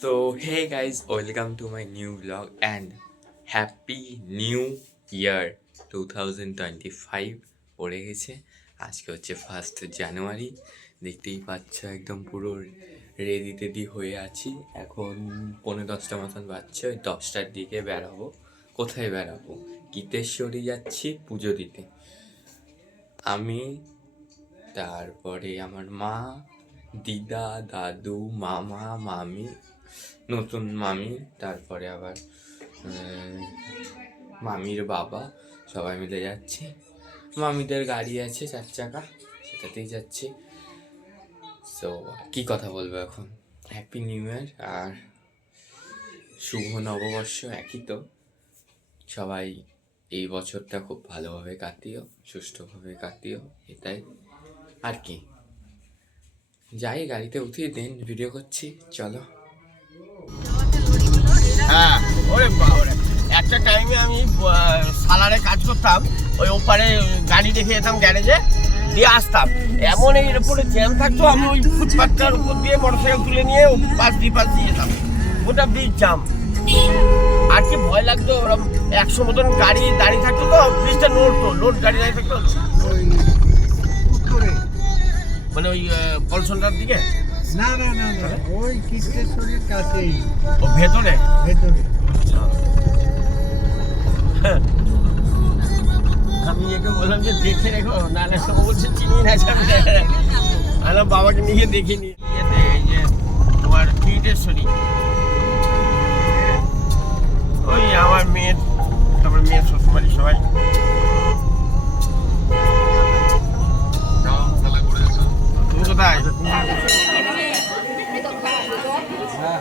So, hey guys, welcome to my new vlog and happy new year 2025 পড়ে গেছে। আজকে হচ্ছে 1st জানুয়ারি। দেখতেই পাচ্ছ একদম পুরো রেডি টেডি হয়ে আছি। এখন 10:45 মতন বাজছে, ওই 10টার দিকে বেরাবো। কোথায় বেরাবো? গীতেশ্বরী যাচ্ছি পুজো দিতে। আমি, তারপরে আমার মা, দিদা, দাদু, মামা, মামি, নতুন মামি, তারপরে আবার মামির বাবা, সবাই মিলে যাচ্ছি। মামিদের গাড়ি আছে 4 চাকা, সেটাতেই যাচ্ছি। সো কি কথা বলবো এখন? হ্যাপি নিউ ইয়ার আর শুভ নববর্ষ একই তো। সবাই এই বছরটা খুব ভালোভাবে কাটিও, সুষ্ঠুভাবে কাটিও, এটাই আর কি। যাই, গাড়িতে উঠিয়ে দেন, ভিডিও করছি, চলো। হ্যাঁ, ওরে বাবারে, একটা টাইমে আমি সালারে কাজ করতাম, ওই ওপারে গাড়ি রেখে যেতাম গ্যারেজে, দিয়ে আসতাম। এমন এর উপরে জ্যাম থাকতো, আমি ওই ফুটপাথটার উপর দিয়ে মোটরসাইকেল তুলে নিয়ে পাশ দিয়ে যেতাম, গোটা ব্রিজ জাম। আর কি ভয় লাগতো, ওরকম 100 মতন গাড়ি দাঁড়িয়ে থাকতো, তো ব্রিজটা নড়তো, লোড গাড়ি দাঁড়িয়ে থাকতো মানে ওই পলসনটার দিকে। না না না না, ওই কীর্তেশ্বরীর কাছেই, ও ভেতরে ভেতরে। আমি একে বললাম যে দেখে রেখো, নাহলে সব বলছে চিনি না। আমার বাবাকে নিয়ে দেখিনি। এই যে তোমার কীর্তেশ্বরী, ওই আমার মেয়ের, তারপর মেয়ের শ্বশুরবাড়ি সবাই। তুমি কোথায়? হ্যাঁ,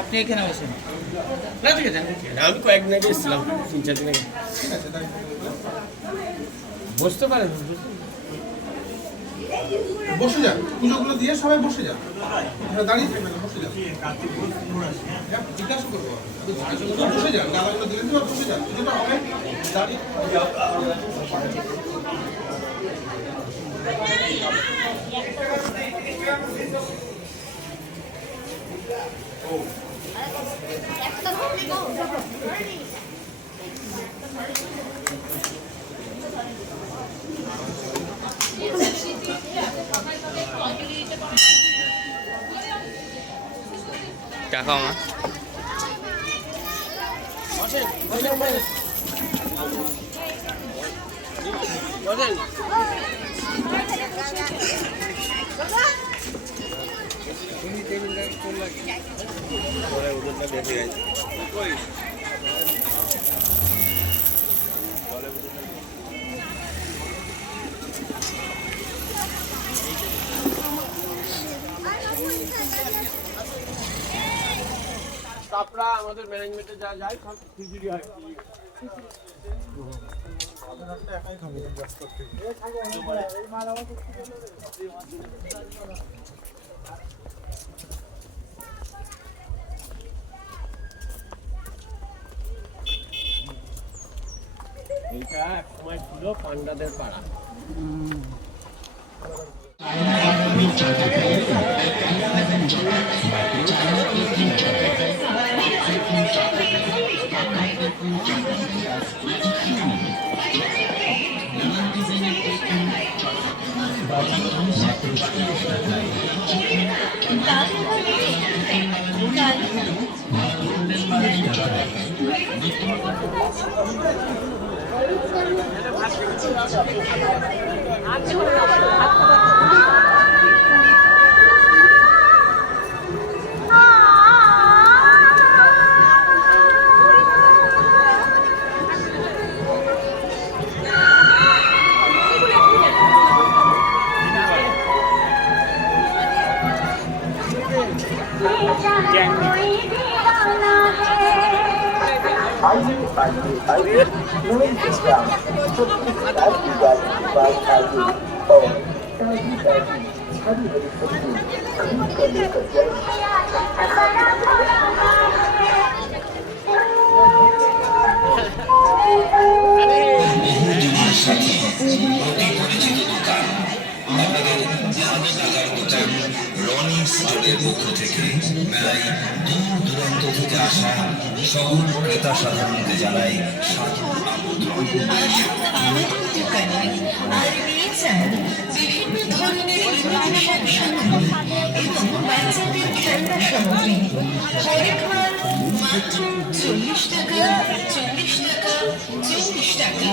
আপনি এখানে বসেন। আমি কয়েকদিন আগে এসেছিলাম, 3-4 দিন আগে। বসতে পারেন, বসে যান, পুজোগুলো দিয়ে সবাই বসে যান, দাঁড়িয়ে থাকবেন না, বসে যান। জিজ্ঞাসা করবো, বসে যান, গালাগুলো দিলেন তো, বসে যান, পুজোটা হবে, দাঁড়িয়ে। টাকা মা তারপরা আমাদের ম্যানেজমেন্টে যা যায় সব খিচুড়ি হয়। এইটা এক সময় ছিল পান্ডাদের পাড়া। রনিং স্টোরের পক্ষ থেকে মেলায় দূর দূরান্ত থেকে আসা সকল ক্রেতা সাধারণকে জানাই সাদর আমন্ত্রণ। আমাদের দোকানে আর পেয়েছেন বিভিন্ন ধরনের ইমিটেশন সামগ্রী এবং বাচ্চাদের খেলনা সামগ্রী। হরেক মাল মাত্র 40 টাকা, 40 টাকা, 40 টাকা।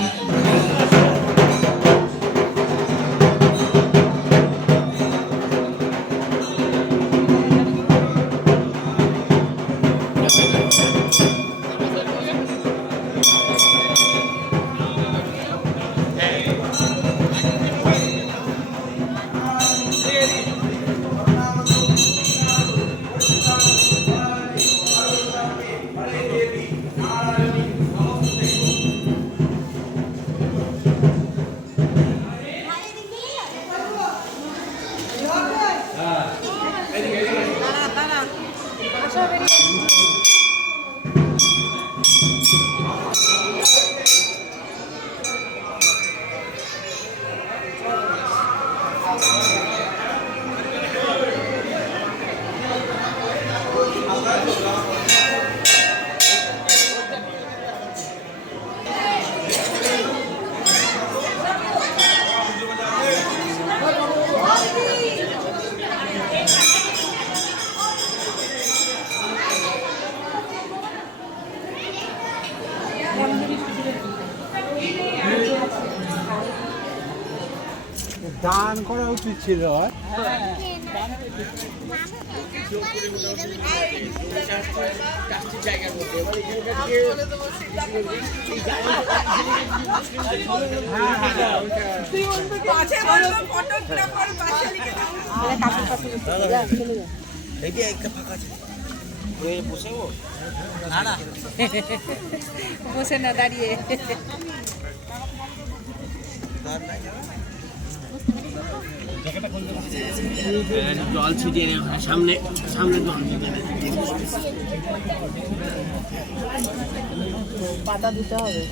দান করা উচিত ছিল। বসে না দাঁড়িয়ে জল ছিটিয়ে নেই সামনে সামনে জল ছিটিয়ে নেই। পাতা দিতে হবে।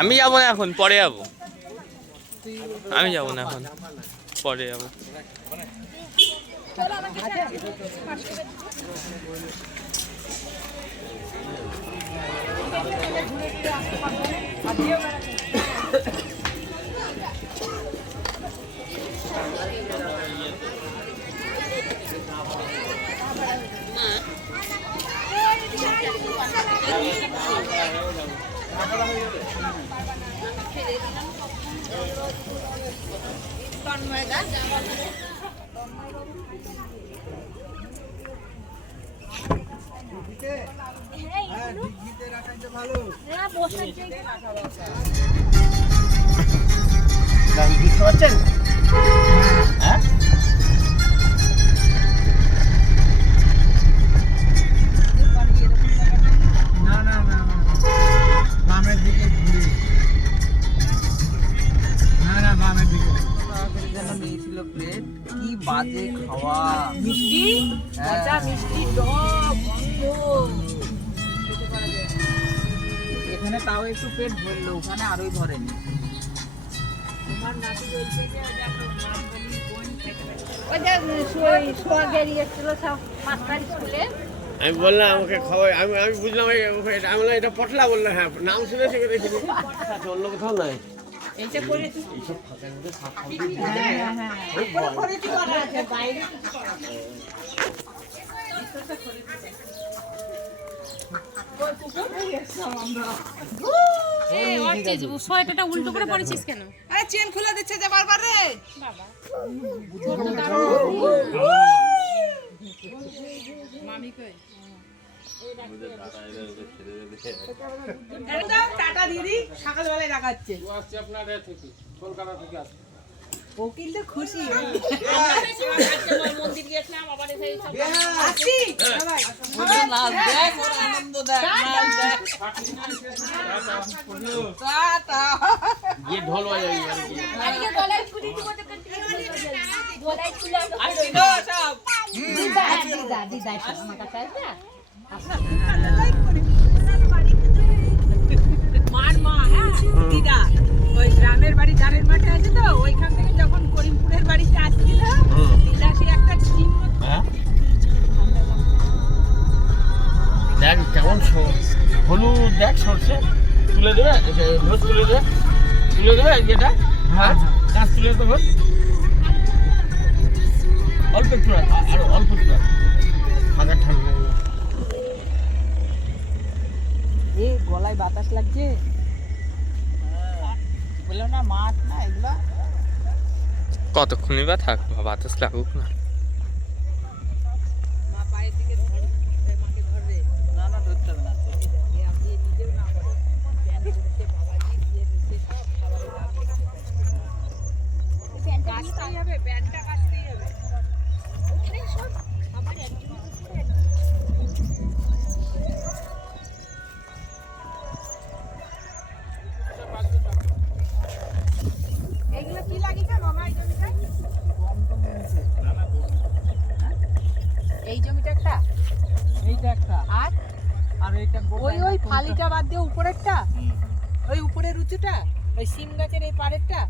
আমি যাবো না এখন, পরে যাবো। আমি যাবো না এখন, পরে যাবো। বুঝতে পারছেন? হ্যাঁ না না না বামের দিকে ঘুরে, না না বামের দিকে। নিয়েছিল প্লেট, কি বাজে খাওয়া, মিষ্টি মজা, মিষ্টি টক গন্ধ। এখানে তাও একটু পেট ভরলো, ওখানে আরোই ভরেনি। তোমার নাতি বলছে যে ওই যে সোয়া বেরিয়েছিল সব 5টার স্কুলে, আমি বললাম আমাকে খবর, আমি আমি বুঝলাম আমি বললাম এটা পটলা, বললাম হ্যাঁ নাম শুনেছি দেখিনি, অন্য কোথাও নাই। এইটা করে এইসব ফাঁকার মধ্যে সাপ ফাপ সোয়েটারটা উল্টো করে পরেছিস কেন? আরে চেন খুলে দিচ্ছে যে বারবার রে বাবা মামি কই? একদম টাটা দিদি সকালবেলায় দেখাচ্ছে। ও কিন্তু খুশি। মন্দির গিয়েছিলাম আবার আসি সবাই নাচ দেখ, ওর আনন্দ দেখ, নাচ দেখ। টাটা গিয়ে ঢোল বাজাবি আজকে গলায় ফুটি দিব তো গলায় ফুলে আসি তো সব দিদা দিদা আমার কাছে আছে মার মা। হ্যাঁ দিদা ওই গ্রামের বাড়ি ধানের মাঠে আছে তো, ওইখান থেকে যখন করিমপুরের বাড়িতে আসছিল দিদা সে একটা চিহ্ন দেখ কেমন হলুদ, দেখ সরষে তুলে দেবে, ভোজ তুলে দেবে, তুলে দেবে যেটা হ্যাঁ গাছ তুলে দেবে, অল্প একটু রাখা, আরো অল্প একটু রাখা, ফাঁকা ঠান্ডা। এ গলায় বাতাস লাগছে, বললাম না মাছ না এগুলা। কতক্ষণই বা থাকবো, বাতাস লাগুক না। মা পায়ের দিকে ধর, মাকে ধরবে না, না ধরতে হবে না তো, আপনি নিজেও না করে প্যান করেছে বাবাজি দিয়ে নিচে সব খাবারে কাটতেই হবে, প্যানটা কাটতেই হবে। সব আবার একজনের উপরে এগুলো কি লাগিয়েছে মামা এই জমিটায়? এই জমিটা একটা, এইটা একটা, আর আর এইটা ওই ওই ফালিটা বাদ দিয়ে উপরেরটা, ওই উপরের উঁচুটা, ওই সিম গাছের এই পাড়েরটা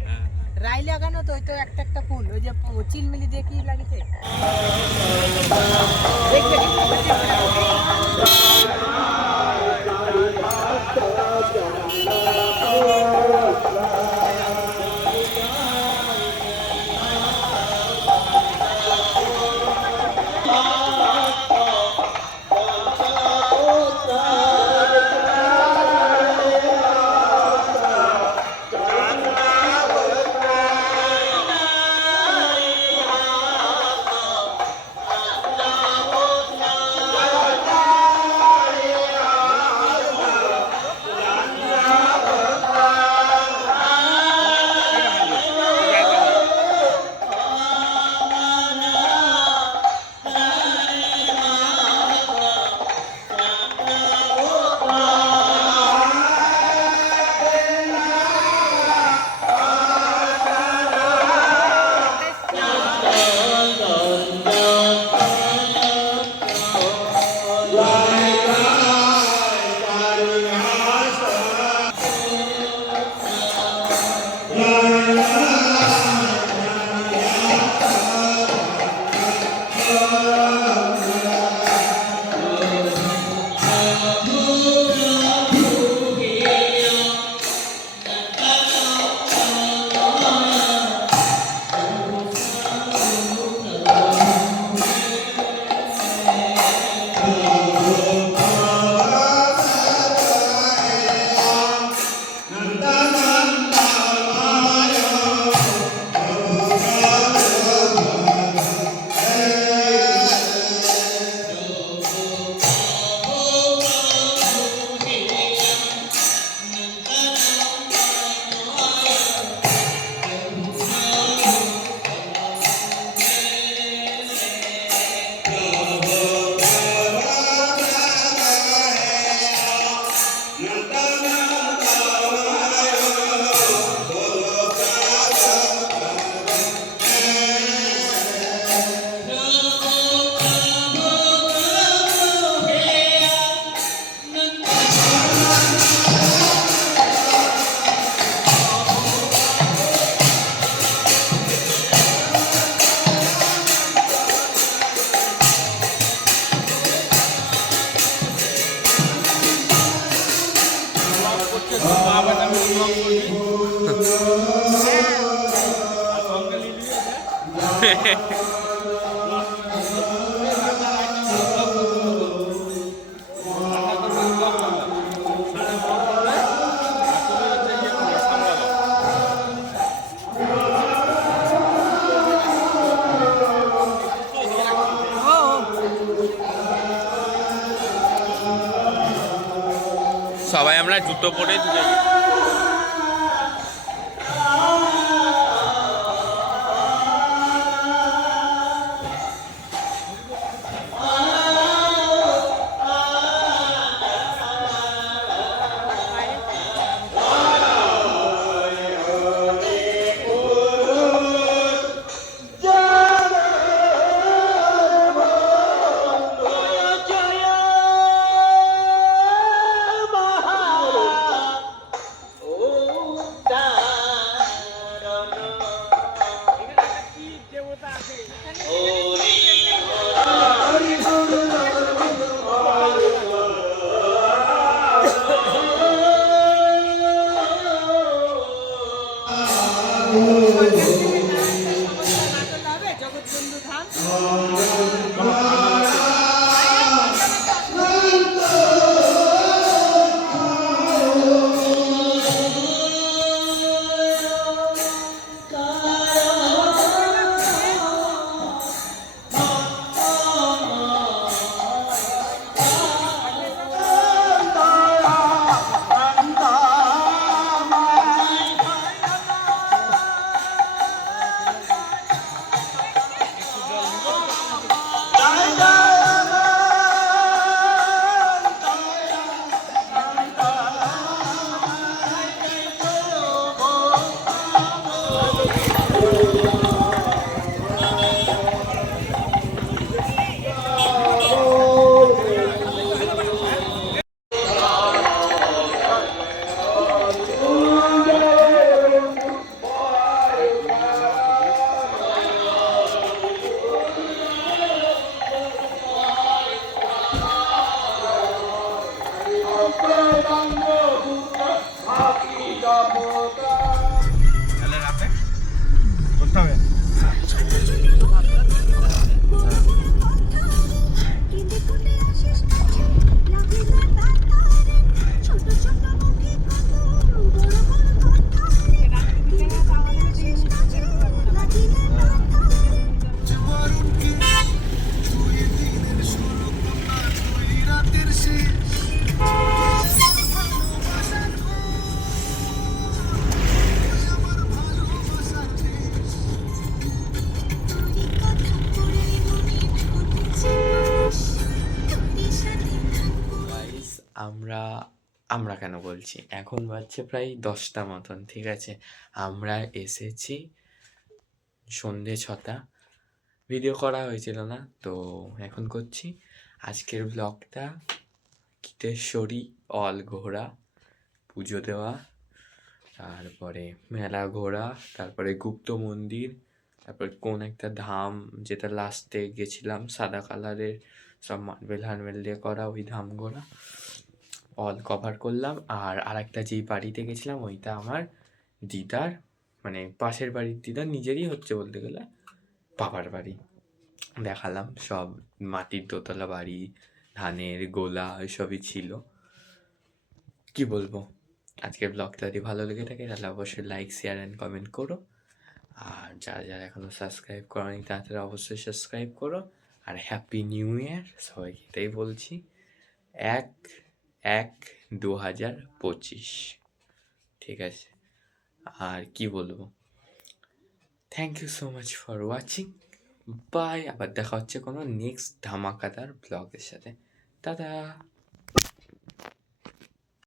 রাই লাগানো তো, ওই তো একটা একটা ফুল, ওই যে চিলমিলি দিয়ে কি লাগিয়েছে দেখবে। করছে তো মা বাবা মিনিমাম করবি আর সঙ্গে নিবি সবাই আমরা জুতো পরে ঢুকে গেছি। জগৎবন্ধু ধাম তাহলে রাতে করতে হবে গাইস আমরা আমরা কেন বলছি, এখন বাজছে প্রায় 10টা মতন, ঠিক আছে। আমরা এসেছি সন্ধে 6টা, ভিডিও করা হয়েছিল না তো এখন করছি। আজকের ব্লগটা কীটেশ্বরী অল ঘোরা, পুজো দেওয়া, তারপরে মেলা ঘোরা, তারপরে গুপ্ত মন্দির, তারপর কোন একটা ধাম যেটা লাস্টে গেছিলাম সাদা কালারের সব মার্বেল হার্বেল দিয়ে করা, ওই ধাম ঘোরা অল কভার করলাম। আর আরেকটা যেই বাড়িতে গেছিলাম ওইটা আমার দিদার, মানে পাশের বাড়ির দিদার, নিজেরই হচ্ছে বলতে গেলে, বাবার বাড়ি। দেখালাম সব মাটির দোতলা বাড়ি, ধানের গোলা এসবই ছিল। কি বলবো, আজকের ব্লগটা যদি ভালো লেগে থাকে তাহলে অবশ্যই লাইক শেয়ার অ্যান্ড কমেন্ট করো। আর যারা যারা এখনও সাবস্ক্রাইব করোনি তারা অবশ্যই সাবস্ক্রাইব করো। আর হ্যাপি নিউ ইয়ার সবাইকে, এটাই বলছি। 1/1/2025, ঠিক আছে। আর কি বলবো, thank you so much for watching, bye. আবার দেখা হচ্ছে কোনো নেক্সট ধামাকাদার ব্লগের সাথে। টাটা।